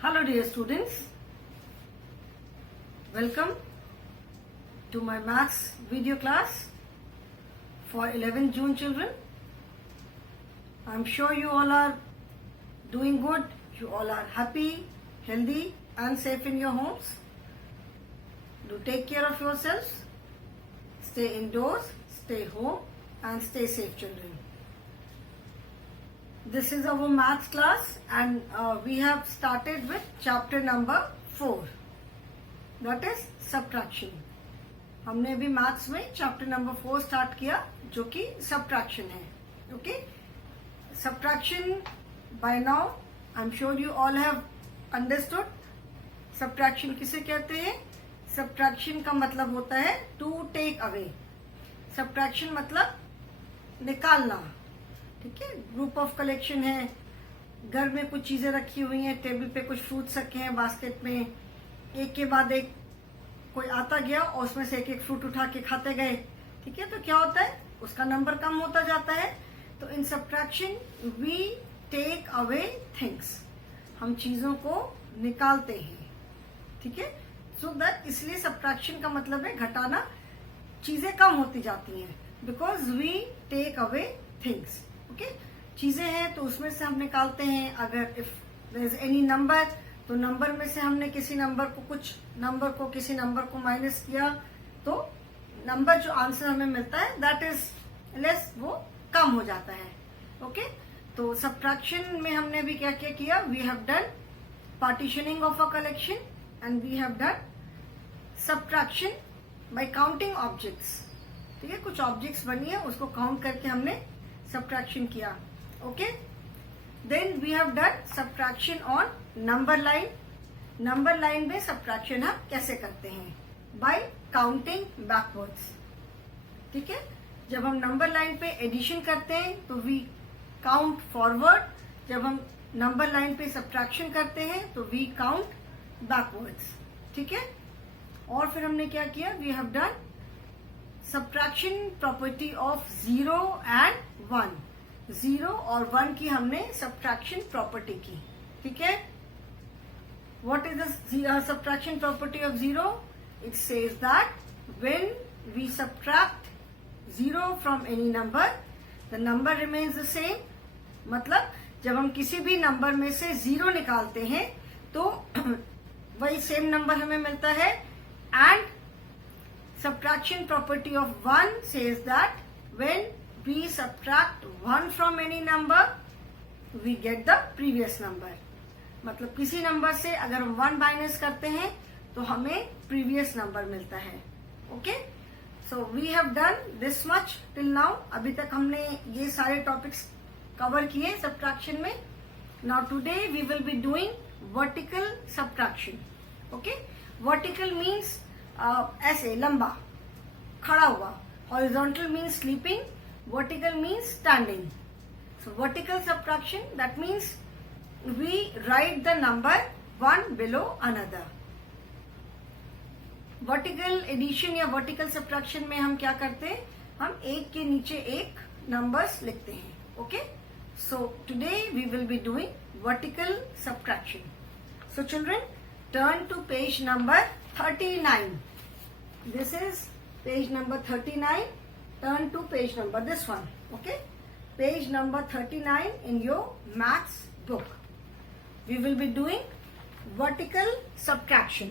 Hello dear students, welcome to my maths video class for 11 June children. I am sure you all are doing good, you all are happy, healthy and safe in your homes. Do take care of yourselves, stay indoors, stay home and stay safe children. This is our maths class and we have started with chapter number 4, that is subtraction. हमने अभी maths में chapter number 4 start किया जो कि subtraction है. Okay, subtraction by now I am sure you all have understood. Subtraction किसे कहते हैं? सब्ट्रैक्शन का मतलब होता है टू टेक अवे. सब्ट्रैक्शन मतलब निकालना. ठीक है, ग्रुप ऑफ कलेक्शन है, घर में कुछ चीजें रखी हुई हैं, टेबल पे कुछ फ्रूट्स रखे हैं बास्केट में, एक के बाद एक कोई आता गया और उसमें से एक एक फ्रूट उठा के खाते गए. ठीक है, तो क्या होता है, उसका नंबर कम होता जाता है. तो in subtraction we take away things, हम चीजों को निकालते हैं. ठीक है, सो दैट इसलिए सब्ट्रैक्शन का मतलब है घटाना. चीजें कम होती जाती हैं because we take away things. Okay, चीजें हैं तो उसमें से हम निकालते हैं. अगर if there is any number तो नंबर में से हमने किसी नंबर को किसी नंबर को माइनस किया तो नंबर जो आंसर हमें मिलता है दैट इज लेस, वो कम हो जाता है. ओके, तो सब्ट्रैक्शन में हमने भी क्या क्या किया? We have done partitioning of a collection and we have done subtraction by counting objects. ठीक है, कुछ ऑब्जेक्ट्स बनी है उसको काउंट करके हमने सब्ट्रैक्शन किया. Okay, then we have done subtraction on number line. Number line में सब्ट्रैक्शन हम कैसे करते हैं? By counting backwards. ठीक है, जब हम नंबर लाइन पे एडिशन करते हैं तो वी काउंट फॉरवर्ड. जब हम नंबर लाइन पे सब्ट्रैक्शन करते हैं तो वी काउंट बैकवर्ड्स. ठीक है, और फिर हमने क्या किया? We have done subtraction property of 0 and 1. 0 और 1 की हमने सब्ट्रैक्शन प्रॉपर्टी की. ठीक है, what is the subtraction property of 0? It says that when we subtract 0 from any number, the number remains the same. मतलब जब हम किसी भी नंबर में से 0 निकालते हैं तो वही सेम नंबर हमें मिलता है. And subtraction property of 1 says that when we subtract 1 from any number, we get the previous number. मतलब किसी नंबर से अगर हम 1 माइनस करते हैं तो हमें प्रीवियस नंबर मिलता है. Okay, so we have done this much till now. अभी तक हमने ये सारे टॉपिक्स कवर किए सब्ट्रैक्शन में. Now today we will be doing vertical subtraction. Okay, vertical means ऐसे लंबा, खड़ा हुआ. Horizontal means sleeping, vertical means standing. So vertical subtraction that means we write the number one below another. Vertical addition या vertical subtraction में हम क्या करते हैं? हम एक के नीचे एक नंबर्स लिखते हैं. Okay, so today we will be doing vertical subtraction. So children, turn to page number 39. This is page number 39. Turn to page number this one. Okay, page number 39 in your maths book. We will be doing vertical subtraction.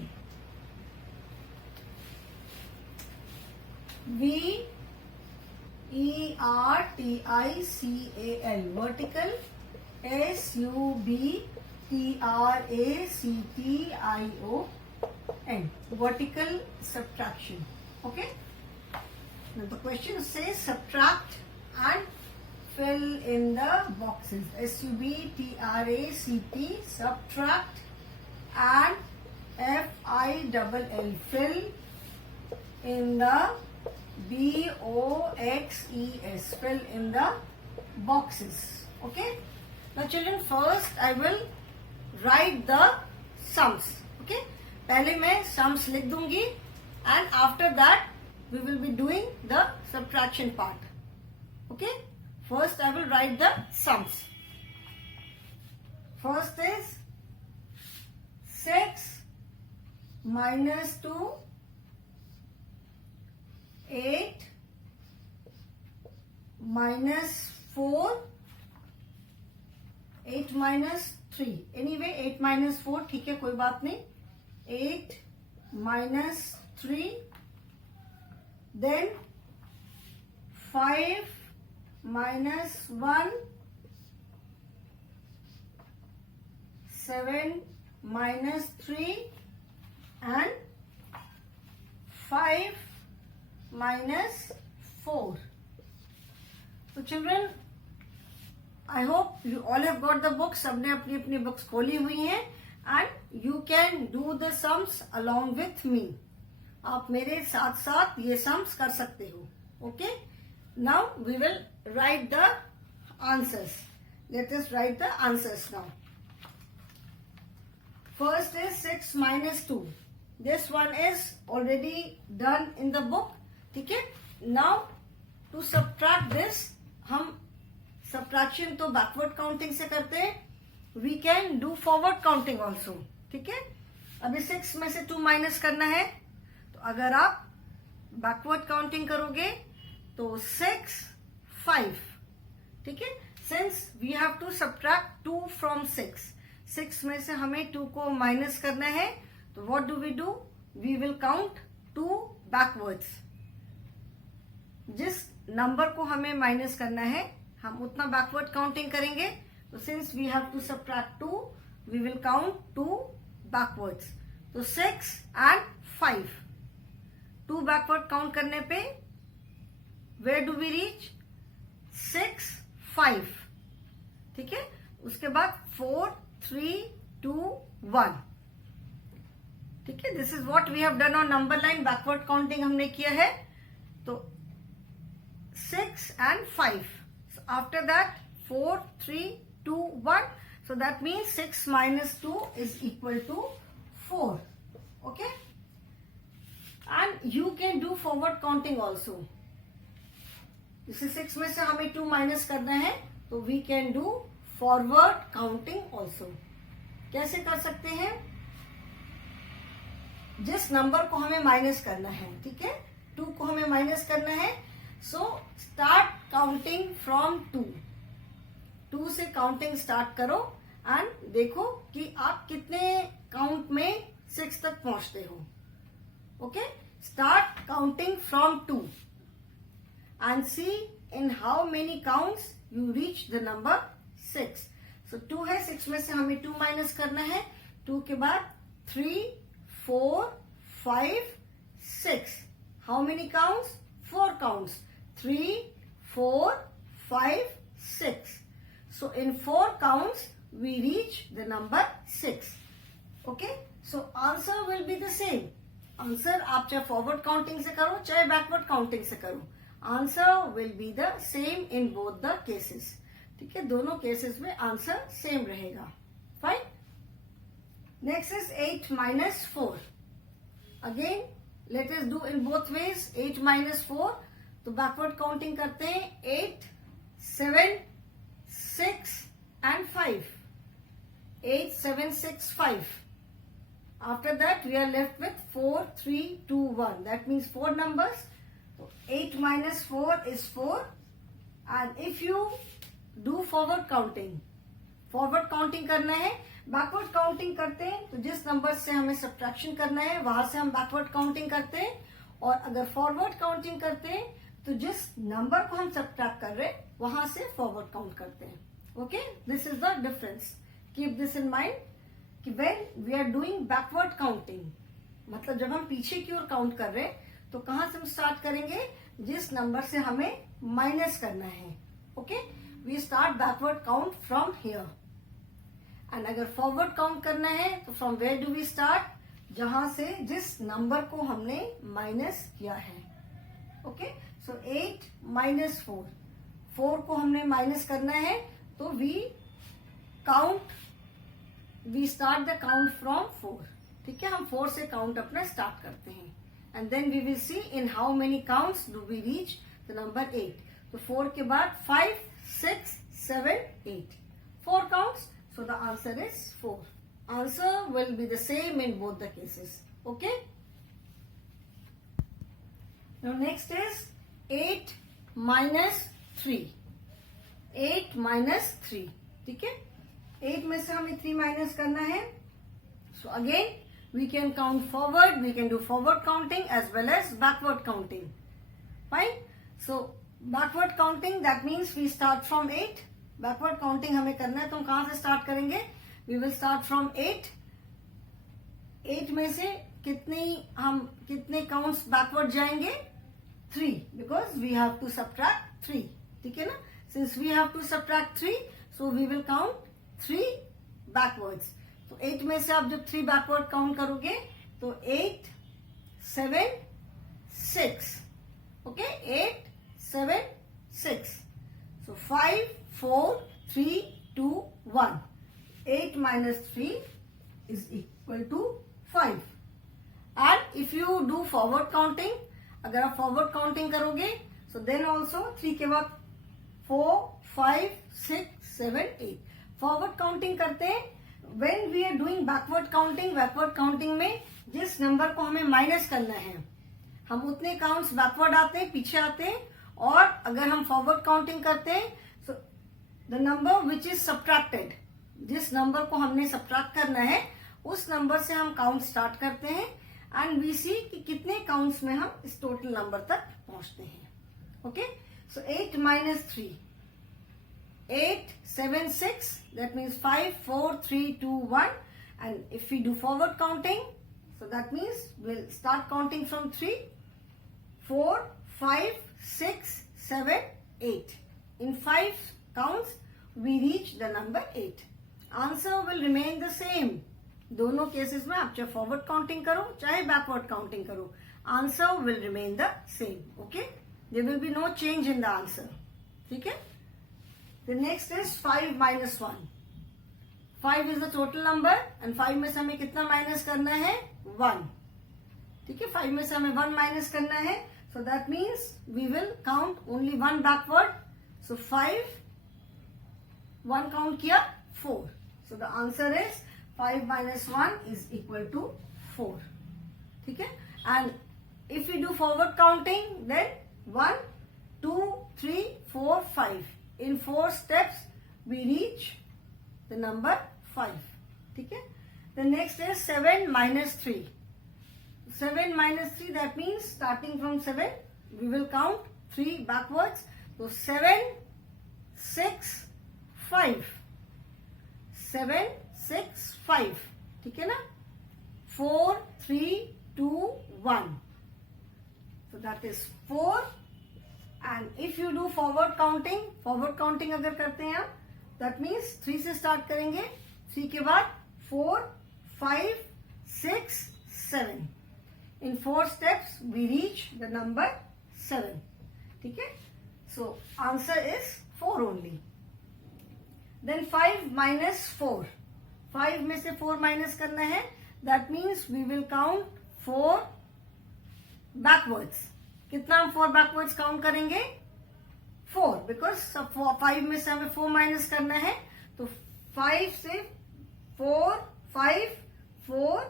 V-E-R-T-I-C-A-L, vertical. S-U-B-T-R-A-C-T-I-O-N, vertical subtraction. Okay, now the question says subtract and fill in the boxes. S-U-B-T-R-A-C-T, subtract, and F-I-L-L, fill in the B-O-X-E-S, fill in the boxes. Okay, now children, first I will write the sums. Okay, पहले मैं sums लिख दूंगी and after that we will be doing the subtraction part. Okay, first I will write the sums. First is -2, 8, -4, 8 -3, anyway 8 -4 ठीक है, कोई बात नहीं. 8 -3, then 5 -1, 7 -3 and 5 -4. So children, I hope you all have got the books. सबने अपनी अपनी books खोली हुई हैं and you can do the sums along with me. आप मेरे साथ साथ ये sums कर सकते हो. Okay? Now we will write the answers. Let us write the answers now. First is 6 - 2. This one is already done in the book. ठीक है. Now to subtract this, हम subtraction तो backward counting से करते हैं. We can do forward counting also. ठीक है. अभी 6 में से 2 माइनस करना है, तो अगर आप backward counting करोगे तो 6, 5. ठीक है. Since we have to subtract 2 from 6. 6 में से हमें 2 को माइनस करना है, तो what do? We will count 2 backwards. जिस नंबर को हमें माइनस करना है हम उतना बैकवर्ड काउंटिंग करेंगे. तो since we have to subtract 2, we will count 2 backwards. तो 6 and 5, 2 बैकवर्ड काउंट करने पे वेयर डू वी रीच? 6, 5. ठीक है. उसके बाद 4, 3, 2, 1. ठीक है. This is what we have done on number line. Backward counting हमने किया है. तो 6 and 5. So after that 4, 3, 2, 1. So that means 6 minus 2 is equal to 4. Okay. And you can do forward counting also. इसे 6 में से हमें 2 माइनस करना है, तो we can do forward counting also. कैसे कर सकते हैं? जिस नंबर को हमें माइनस करना है, ठीक है, 2 को हमें माइनस करना है. So start counting from 2. 2 से काउंटिंग स्टार्ट करो एंड देखो कि आप कितने काउंट में 6 तक पहुंचते हो. Okay. Start counting from 2 and see in how many counts you reach the number 6. So 2 है, 6 में से हमें 2 माइनस करना है. 2 के बाद 3, 4, 5, 6. How many counts? 4 counts. 3, 4, 5, 6. So in 4 counts we reach the number 6. Okay. So answer will be the same. Answer आप चाहे forward counting से करो चाहे backward counting से करो, answer will be the same in both the cases. ठीक है. दोनों cases में answer same रहेगा. Fine. Next is 8 minus 4. Again let us do in both ways. 8 minus 4. तो बैकवर्ड काउंटिंग करते हैं. 8, 7, 6 and 5. 8, 7, 6, 5. After that we are left with 4, 3, 2, 1. That means 4 numbers. So 8 minus 4 is 4. And if you do forward counting करना है. Backward counting करते हैं तो जिस number से हमें सब्ट्रैक्शन करना है वहां से हम बैकवर्ड काउंटिंग करते हैं, और अगर फॉरवर्ड काउंटिंग करते हैं तो जिस नंबर को हम सब्ट्रैक्ट कर रहे हैं वहां से फॉरवर्ड काउंट करते हैं. Okay. This is the difference. Keep this in mind कि when we are doing backward counting, मतलब जब हम पीछे की ओर काउंट कर रहे हैं तो कहां से हम स्टार्ट करेंगे? जिस नंबर से हमें माइनस करना है. Okay. We start backward count from here. And अगर फॉरवर्ड काउंट करना है तो from where do we start? जहां से जिस नंबर को हमने माइनस किया है. ओके. सो 8 minus 4. 4 को हमने माइनस करना है, तो we start the count from 4. ठीक है. हम 4 से काउंट अपना स्टार्ट करते हैं. And then we will see in how many counts do we reach the number 8. तो 4 के बाद 5, 6, 7, 8. 4 counts. So the answer is 4. Answer will be the same in both the cases. Okay. Now next is 8 minus 3. 8 minus 3. ठीक है, 8 में से हमें 3 minus करना है. So again we can count forward, we can do forward counting as well as backward counting. Fine. So backward counting, that means we start from 8. Backward counting हमें करना है, तो हम कहाँ से स्टार्ट करेंगे? We will start from 8. 8 में से कितने काउंट्स बैकवर्ड जाएंगे? 3, because we have to subtract 3. ठीक है ना? Since we have to subtract 3, so we will count 3 backwards. तो 8 में से आप जब 3 बैकवर्ड काउंट करोगे तो 8, 7, 6. Okay, 8, 7, 6. So 5, 4, 3, 2, 1. 8 minus 3 is equal to 5. And if you do forward counting, अगर आप forward counting करोगे, so then also 3 के बाद 4, 5, 6, 7, 8. Forward counting करते हैं. When we are doing backward counting में जिस नंबर को हमें माइनस करना है, हम उतने काउंट्स बैकवर्ड आते हैं, पीछे आते हैं. और अगर हम फॉरवर्ड काउंटिंग करते हैं, so the number which is subtracted, जिस नंबर को हमने सब्ट्रैक्ट करना है उस नंबर से हम काउंट स्टार्ट करते हैं. एंड वी सी कि कितने काउंट्स में हम इस टोटल नंबर तक पहुंचते हैं. Okay, so 8 minus 3, 8, 7, 6, that means 5, 4, 3, 2, 1. And if we do forward counting, so that means we'll start counting from 3, 4, 5, 6, 7, 8. In 5 counts, we reach the number 8. Answer will remain the same. दोनों cases में आप चाहे forward counting करो चाहे backward counting करो, answer will remain the same. Okay, there will be no change in the answer. ठीक है. The next is 5 minus 1. 5 is the total number and 5 में से हमें कितना माइनस करना है? 1. ठीक है, 5 में से हमें 1 माइनस करना है. So that means we will count only 1 backward. So 5, 1 count किया 4. So the answer is 5 minus 1 is equal to 4. ठीक है. And if we do forward counting, then 1, 2, 3, 4, 5. In 4 steps we reach the number 5. ठीक है. The next is 7 minus 3. 7 minus 3, that means starting from 7, we will count 3 backwards. So 7, 6, 5. 7, 6, 5. ठीक है ना? 4, 3, 2, 1. So that is 4. And if you do forward counting अगर करते हैं आप, that means 3 से start करेंगे. 3 के बाद 4, 5, 6, 7. In 4 steps we reach the number 7. ठीक है. So answer is 4 only. Then 5 minus 4. 5 में से 4 माइनस करना है. That means we will count 4 backwards. कितना हम 4 backwards काउंट करेंगे? 4, because 5 में से हमें 4 माइनस करना है. तो 5 से 4, 5, 4,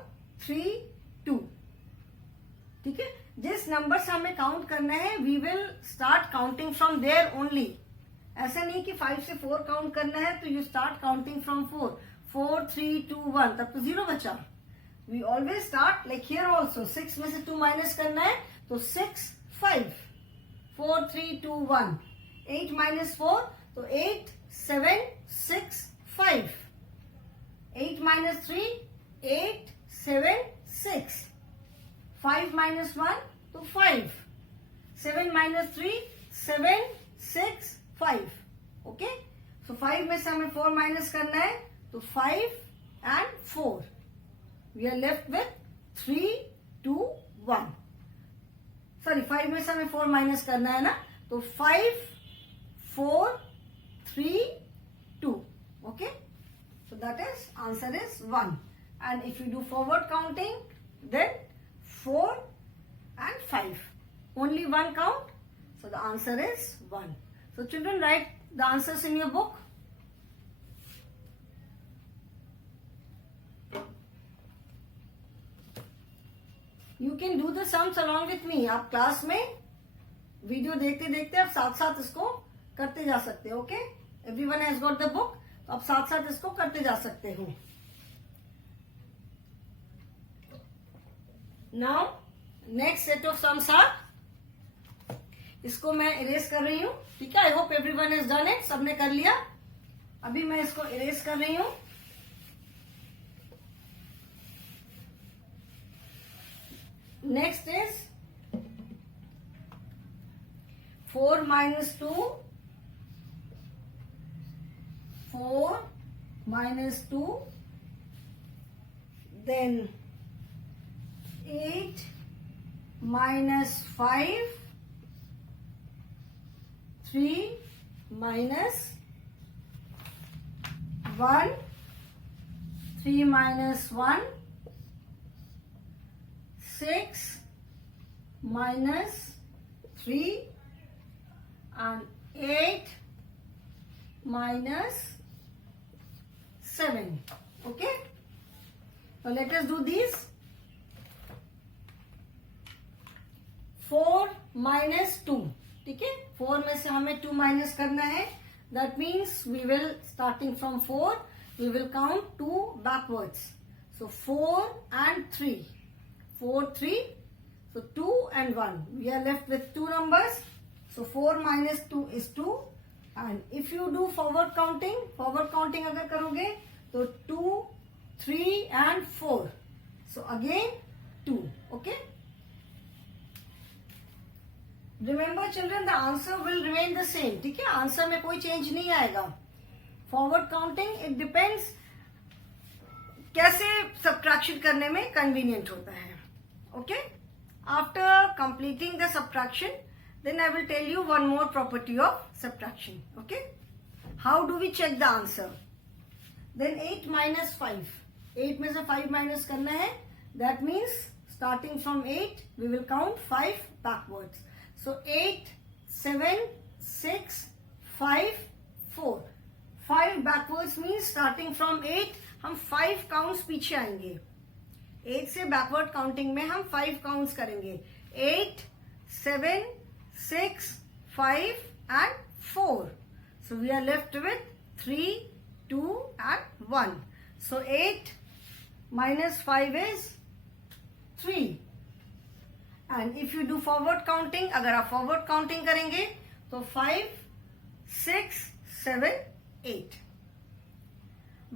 3, 2. ठीक है. जिस नंबर से हमें काउंट करना है we will start counting from there only. ऐसा नहीं कि 5 से 4 काउंट करना है तो यू स्टार्ट काउंटिंग फ्रॉम 4, 4, 3, 2, 1, तब तो 0 बचा. We always start like here also. 6 में से 2 माइनस करना है तो 6, 5, 4, 3, 2, 1. 8 minus 4, तो 8, 7, 6, 5. 8 minus 3, 8, 7, 6. 5 minus 1, तो 5. 7 minus 3, 7, 6, 5. Okay? So 5 में से हमें 4 माइनस करना है तो 5 and 4. We are left with 3, 2, 1. Sorry, 5 में से हमें 4 माइनस करना है ना, तो 5, 4, 3, 2. Okay? So that is, answer is 1. And if you do forward counting, then 4 and 5. Only 1 count. So the answer is 1. So children, write the answers in your book. You can do the sums along with me. आप class में video देखते देखते आप साथ साथ इसको करते जा सकते हो. Okay, everyone has got the book, तो आप साथ साथ इसको करते जा सकते हो. Now next set of sums are, इसको मैं इरेज कर रही हूं. ठीक है, I hope everyone has done it. सबने कर लिया. अभी मैं इसको इरेज कर रही हूं. Next is 4 minus 2, 4 minus 2, then 8 minus 5, 3 minus 1, 3 minus 1, 6 minus 3, and 8 minus 7. Okay, so let us do these. 4 minus 2. ठीक है, 4 में से हमें 2 माइनस करना है. That means we will, starting from 4, we will count 2 backwards. So 4 and 3. 4, 3. So 2 and 1. We are left with 2 numbers. So 4 minus 2 is 2. And if you do forward counting अगर करोगे तो 2, 3 and 4. So again 2. Okay. Remember children, the answer will remain the same. ठीक है, answer में कोई change नहीं आएगा. Forward counting it depends कैसे सब्ट्रैक्शन करने में कन्वीनियंट होता है. Okay, after completing the subtraction, then I will tell you one more property of subtraction. Okay, how do we check the answer? Then 8 minus 5. 8 में से 5 minus करना है. That means starting from 8 we will count 5 backwards. So 8, 7, 6, 5, 4. 5 backwards means starting from 8 हम 5 counts पीछे आएंगे. 8 से backward counting में हम 5 counts करेंगे. 8, 7, 6, 5 and 4. So we are left with 3, 2 and 1. So 8 minus 5 is 3. And if you do forward counting, अगर आप forward counting करेंगे तो 5, 6, 7, 8.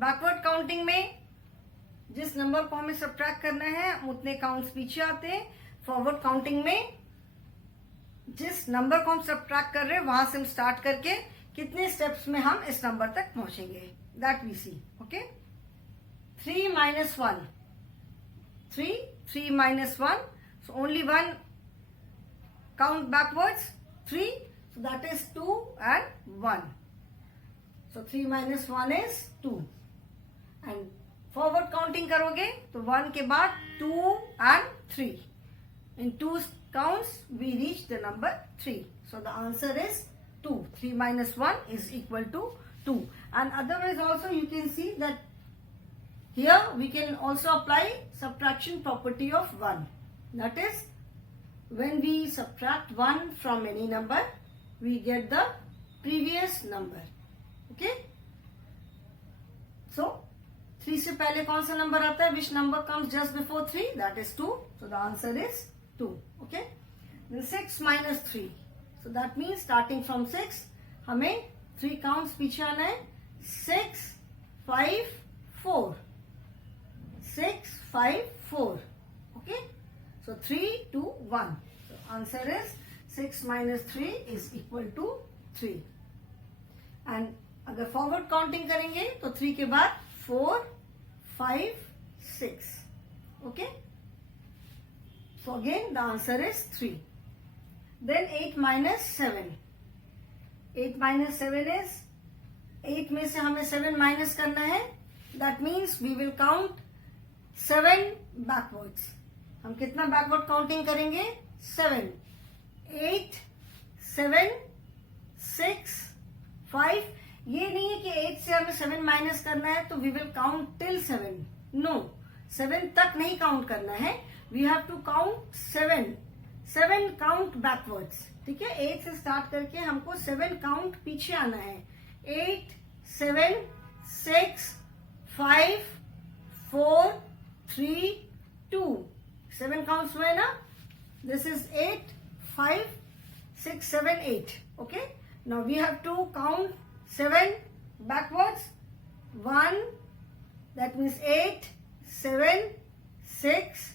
Backward counting में जिस नंबर को हमें सब्ट्रैक्ट करना है उतने काउंट्स पीछे आते हैं. फॉरवर्ड काउंटिंग में जिस नंबर को हम सब्ट्रैक्ट कर रहे हैं वहां से हम स्टार्ट करके कितने स्टेप्स में हम इस नंबर तक पहुंचेंगे, that we see. Okay, 3 minus 1, 3, 3 minus 1, so only one count backwards, 3, so that is 2 and 1. So 3 minus 1 is 2. And forward counting करोगे तो 1 के बाद 2 and 3. In 2 counts we reach the number 3. So the answer is 2. 3 minus 1 is equal to 2. And otherwise also you can see that here we can also apply subtraction property of 1. That is, when we subtract 1 from any number, we get the previous number. Okay? So 3 से पहले कौन सा number आता है? Which number comes just before 3? That is 2. So the answer is 2. Okay, then 6 minus 3. So that means starting from 6 हमें 3 counts पीछे आना है. 6, 5, 4. 6, 5, 4. Okay, so 3, 2, 1. So answer is 6 minus 3 is equal to 3. And अगर forward counting करेंगे तो 3 के बाद 4, 5, 6. Okay. So again the answer is 3. Then 8 minus 7. 8 minus 7 is, 8 में से हमें 7 minus करना है. That means we will count 7 backwards. हम कितना backward counting करेंगे? 7. 8, 7, 6, 5. ये नहीं है कि 8 से हमें 7 माइनस करना है तो we will count till 7. No, 7 तक नहीं काउंट करना है. We have to count 7 count backwards. ठीक है, 8 से स्टार्ट करके हमको 7 काउंट पीछे आना है. 8, 7, 6, 5, 4, 3, 2. 7 काउंट्स हुए ना. This is 8, 5, 6, 7, 8. Okay. Now we have to count 7 backwards. 1, that means 8, 7, 6,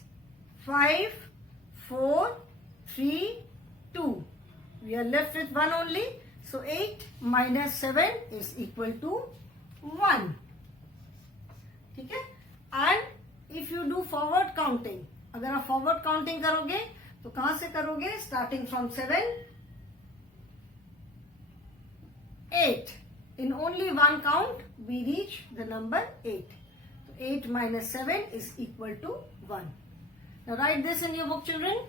5, 4, 3, 2. We are left with 1 only. So 8 minus 7 is equal to 1. ठीक है. And if you do forward counting, अगर आप forward counting करोगे तो कहां से करोगे? Starting from 7, 8. In only one count we reach the number 8. So 8 minus 7 is equal to 1. Now write this in your book, children.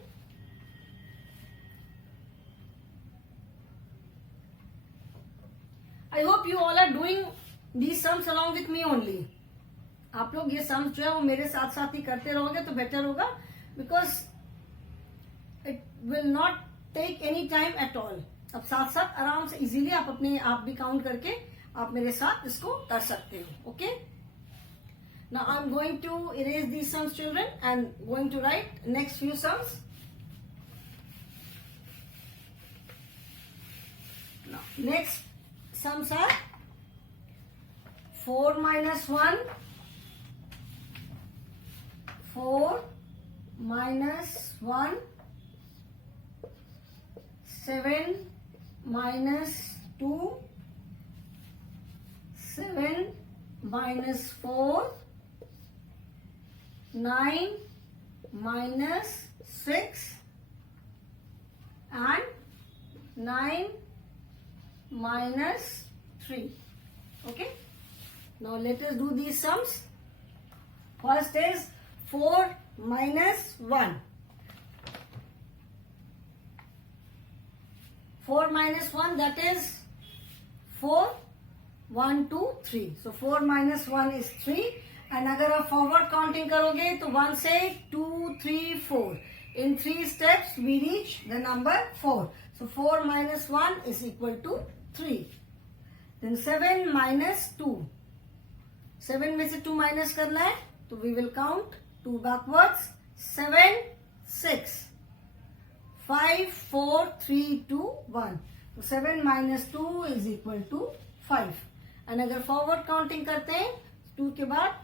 I hope you all are doing these sums along with me only. आप लोग ये sums जो है वो मेरे साथ साथ ही करते रहोगे तो बेटर होगा, because it will not take any time at all. अब साथ साथ आराम से इजीली आप अपने आप भी काउंट करके आप मेरे साथ इसको कर सकते हो. Okay. Now I am going to erase these sums, children, and going to write next few sums. Next sums are 4 minus 1, 4 minus 1, 7 minus 2, 7 minus 4, 9 minus 6, and 9 minus 3. Okay. Now let us do these sums. First is 4 minus 1. 4 minus 1, that is 4, 1, 2, 3. So 4 minus 1 is 3. And अगर आप forward counting करोगे तो 1 से 2, 3, 4. In 3 steps we reach the number 4. So 4 minus 1 is equal to 3. Then 7 minus 2. 7 में से 2 minus करना है तो we will count 2 backwards. 7, 6. 5, 4, 3, 2, 1. तो 7 minus 2 is equal to 5. And अगर forward counting करते हैं 2 के बाद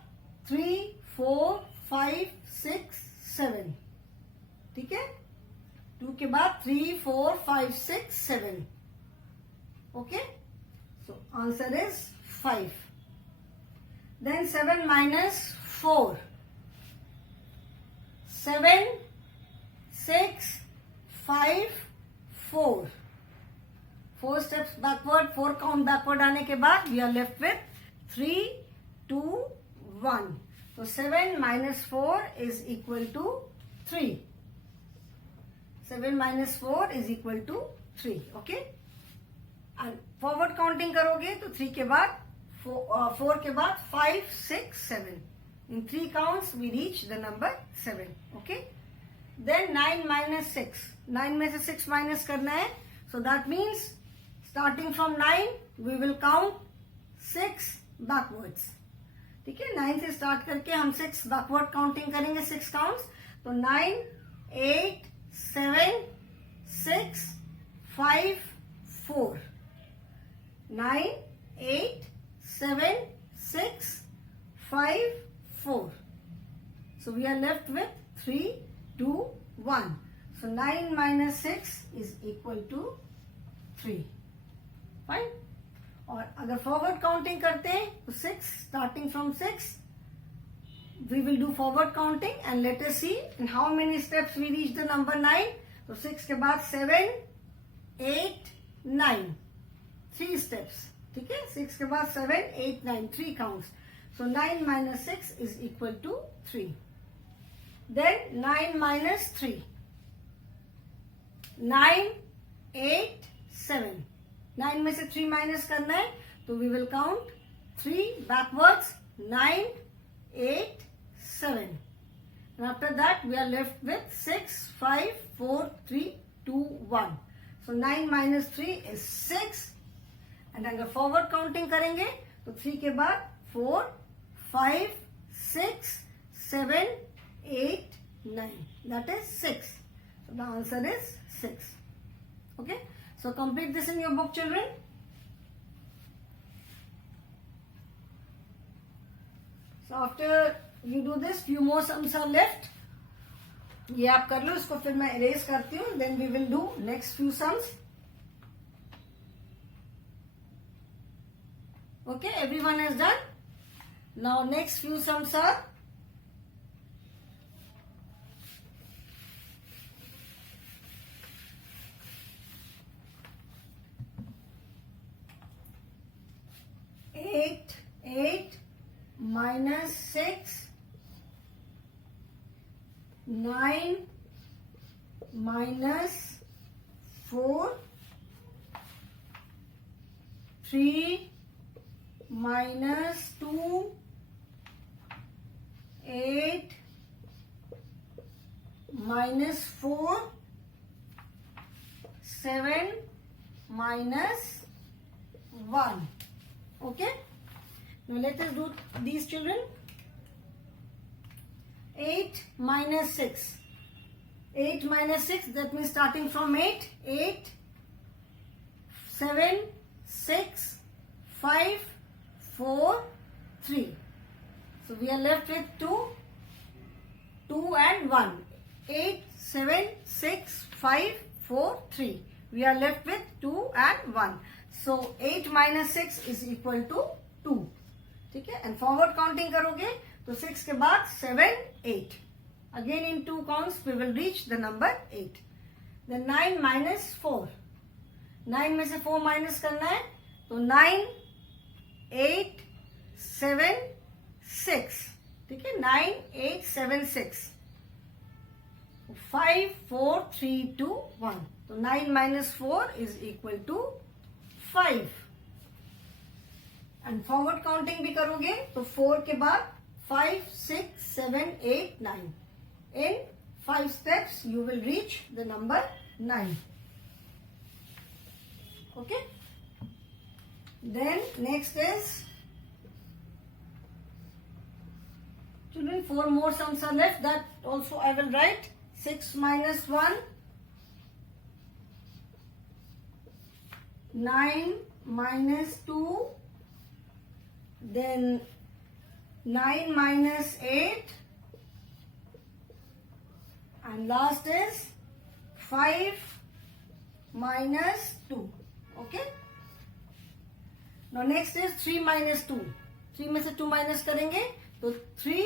3, 4, 5, 6, 7. ठीक है. 2 के बाद 3, 4, 5, 6, 7. Okay. So answer is 5. Then 7 minus 4. 7, 6, 5, 4. 4 steps backward, 4 count backward आने के बाद we are left with 3, 2, 1. So 7 minus 4 is equal to 3. 7 minus 4 is equal to 3. Okay. And forward counting करोगे तो 3 के बाद 4 के बाद 5, 6, 7. In 3 counts we reach the number 7. Okay. Then 9 minus 6. 9 में से 6 minus करना है. So that means starting from 9 we will count 6 backwards. ठीक है. 9 से start करके हम 6 backward counting करेंगे, 6 counts. तो 9, 8, 7, 6, 5, 4. 9, 8, 7, 6, 5, 4. So we are left with 3, 2, 1. So 9 minus 6 is equal to 3. Fine. और अगर forward counting करते हैं तो 6, starting from 6, we will do forward counting and let us see in how many steps we reach the number 9. So 6 के बाद 7, 8, 9. 3 steps. ठीक है. 6 के बाद 7, 8, 9. 3 counts. So 9 minus 6 is equal to 3. Then 9 minus 3. 9, 8, 7. 9 में से 3 minus करना है तो we will count 3 backwards. 9, 8, 7. And after that, we are left with 6, 5, 4, 3, 2, 1. So 9 minus 3 is 6. And अगर forward counting करेंगे तो 3 के बाद 4, 5, 6, 7, 8, 9. That is 6. So the answer is 6. Okay. So complete this in your book, children. So after you do this, few more sums are left. ये आप कर लो, इसको फिर मैं erase करती हूँ. Then we will do next few sums. Okay, everyone has done. Now next few sums are eight minus 6, 9 minus 4, 3 minus 2, 8 minus 4, 7 minus 1. Okay. Now let us do these, children. 8 minus 6. 8 minus 6, that means starting from 8. 8, 7, 6, 5, 4, 3. So we are left with 2 and 1. 8, 7, 6, 5, 4, 3. We are left with 2 and 1. So 8 minus 6 is equal to 2. ठीक है. And forward counting करोगे तो 6 के बाद 7, 8. Again in 2 counts we will reach the number 8. Then 9 minus 4. 9 में से 4 minus करना है तो 9, 8, 7, 6. ठीक है. 9, 8, 7, 6. 5, 4, 3, 2, 1. तो 9 minus 4 is equal to 5. And forward counting भी करोगे तो 4 के बाद 5, 6, 7, 8, 9. In 5 steps you will reach the number 9. Okay. Then next is, children, 4 more sums are left. That also I will write. 6 minus 1, 9 minus 2, then 9 minus 8, and last is 5 minus 2. Okay. Now next is 3 minus 2. 3 में से 2 minus करेंगे तो 3,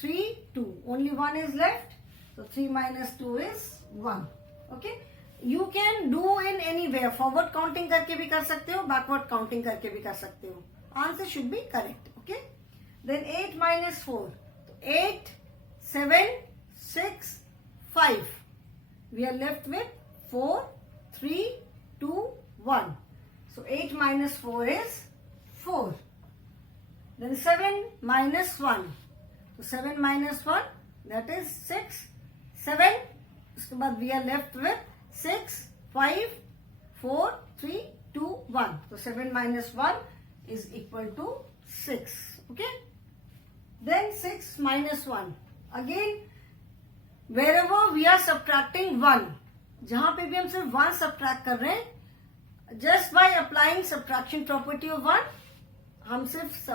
3, 2. Only 1 is left. So 3 minus 2 is 1. Okay. You can do in any way. Forward counting करके भी कर सकते हो, backward counting करके भी कर सकते हो. Answer should be correct. Okay. Then 8 minus 4. 8, 7, 6, 5. We are left with 4, 3, 2, 1. So 8 minus 4 is 4. Then 7 minus 1. So 7 minus 1, that is 6. 7. उसके बाद we are left with 6, 5, 4, 3, 2, 1. So 7 minus 1 is equal to 6. Okay. Then 6 minus 1. Again, wherever we are subtracting 1, जहां पे भी हम सिर्फ 1 subtract कर रहे हैं, just by applying subtraction property of 1, हम सिर्फ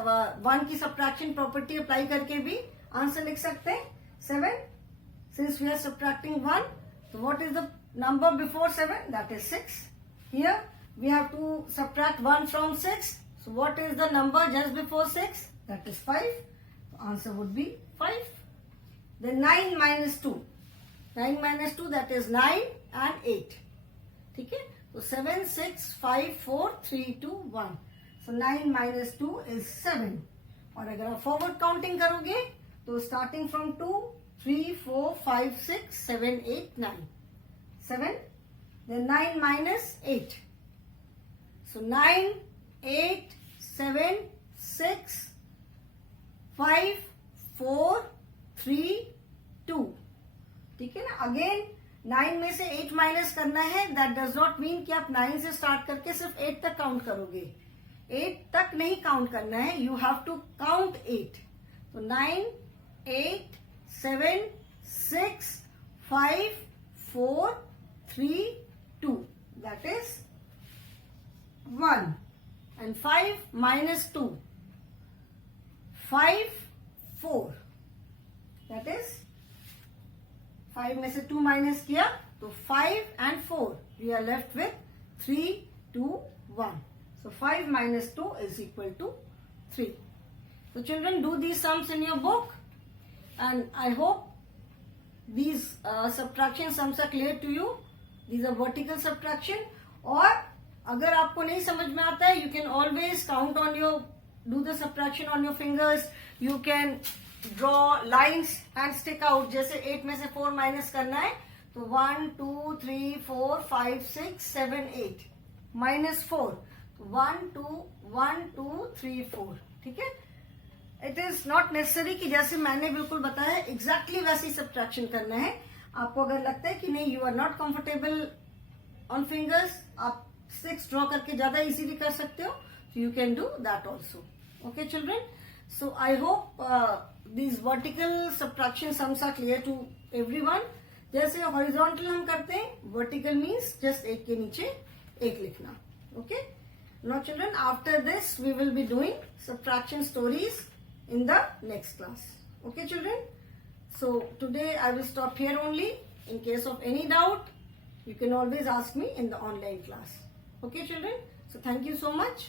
1 की subtraction property apply करके भी आंसर लिख सकते हैं 7. Since we are subtracting 1, so what is the number before 7? That is 6. Here we have to subtract 1 from 6. So what is the number just before 6? That is 5. So answer would be 5. Then 9 minus 2. 9 minus 2, that is 9 and 8. ठीक है. So 7, 6, 5, 4, 3, 2, 1. So 9 minus 2 is 7. और अगर आप forward counting करोगे तो starting from 2, 3, 4, 5, 6, 7, 8, 9. 7. Then 9 minus 8. So 9, 8, 7, 6, 5, 4, 3, again 9 में से 8 minus करना है. दैट डज नॉट मीन कि आप 9 से स्टार्ट करके सिर्फ 8 तक काउंट करोगे. 8 तक नहीं काउंट करना है. You have to count 8. तो 9, 8, 7, 6, 5, 4, 3, 2. That is 1. And 5 minus 2. 5, 4. That is 5 में से 2 माइनस किया तो 5 and 4. We are left with 3, 2, 1. So 5 minus 2 is equal to 3. So children, do these sums in your book, and I hope these subtraction sums are clear to you. These are vertical subtraction. और अगर आपको नहीं समझ में आता है, you can always count on your, do the subtraction on your fingers. You can draw lines and stick out. जैसे 8 में से 4 माइनस करना है तो 1, 2, 3, 4, 5, 6, 7, 8 माइनस 4. 1, 2, 1, 2, 3, 4. ठीक है. इट इज नॉट नेसेसरी कि जैसे मैंने बिल्कुल बताया एग्जैक्टली वैसे सब्ट्रैक्शन करना है. आपको अगर लगता है कि नहीं, you are not comfortable on fingers, आप 6 ड्रॉ करके ज्यादा इजीली कर सकते हो. You can do that also. Okay children, so I hope these vertical subtraction sums are clear to everyone. जैसे हॉरिजॉन्टल हम करते हैं, वर्टिकल मीन्स जस्ट एक के नीचे एक लिखना. Okay. Now children, after this we will be doing subtraction stories in the next class. Okay children, so today I will stop here only. In case of any doubt, you can always ask me in the online class. Okay children, so thank you so much.